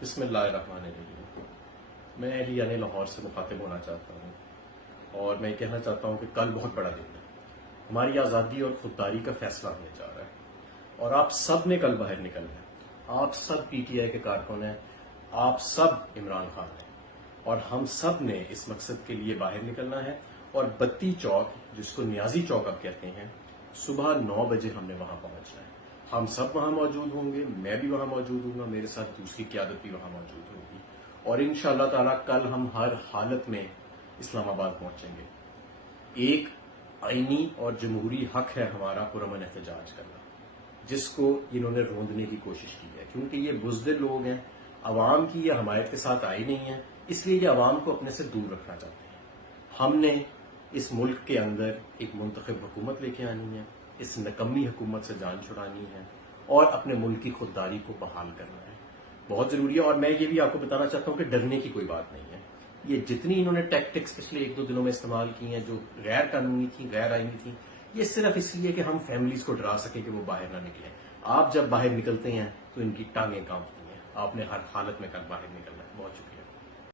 بسم اللہ الرحمن الرحیم۔ میں اہلیہ لاہور سے مخاطب ہونا چاہتا ہوں اور میں کہنا چاہتا ہوں کہ کل بہت بڑا دن ہے، ہماری آزادی اور خودداری کا فیصلہ ہونے جا رہا ہے اور آپ سب نے کل باہر نکلنا ہے۔ آپ سب پی ٹی آئی کے کارکن ہیں، آپ سب عمران خان ہیں اور ہم سب نے اس مقصد کے لیے باہر نکلنا ہے اور بتی چوک، جس کو نیازی چوک آپ کہتے ہیں، صبح 9 بجے ہم نے وہاں پہنچنا ہے۔ ہم سب وہاں موجود ہوں گے، میں بھی وہاں موجود ہوں گا، میرے ساتھ دوسری قیادت بھی وہاں موجود ہوگی اور انشاءاللہ تعالیٰ کل ہم ہر حالت میں اسلام آباد پہنچیں گے۔ ایک آئینی اور جمہوری حق ہے ہمارا پرامن احتجاج کرنا، جس کو انہوں نے روندنے کی کوشش کی ہے، کیونکہ یہ بزدل لوگ ہیں، عوام کی یہ حمایت کے ساتھ آئی نہیں ہے، اس لیے یہ عوام کو اپنے سے دور رکھنا چاہتے ہیں۔ ہم نے اس ملک کے اندر ایک منتخب حکومت لے کے آنی ہے، اس نکمی حکومت سے جان چھڑانی ہے اور اپنے ملک کی خودداری کو بحال کرنا ہے، بہت ضروری ہے۔ اور میں یہ بھی آپ کو بتانا چاہتا ہوں کہ ڈرنے کی کوئی بات نہیں ہے۔ یہ جتنی انہوں نے ٹیکٹکس پچھلے 1-2 دنوں میں استعمال کی ہیں جو غیر قانونی تھیں، غیر آئینی تھیں، یہ صرف اس لیے کہ ہم فیملیز کو ڈرا سکیں کہ وہ باہر نہ نکلیں۔ آپ جب باہر نکلتے ہیں تو ان کی ٹانگیں کانپتی ہیں۔ آپ نے ہر حالت میں کل باہر نکلنا ہے۔ بہت شکریہ۔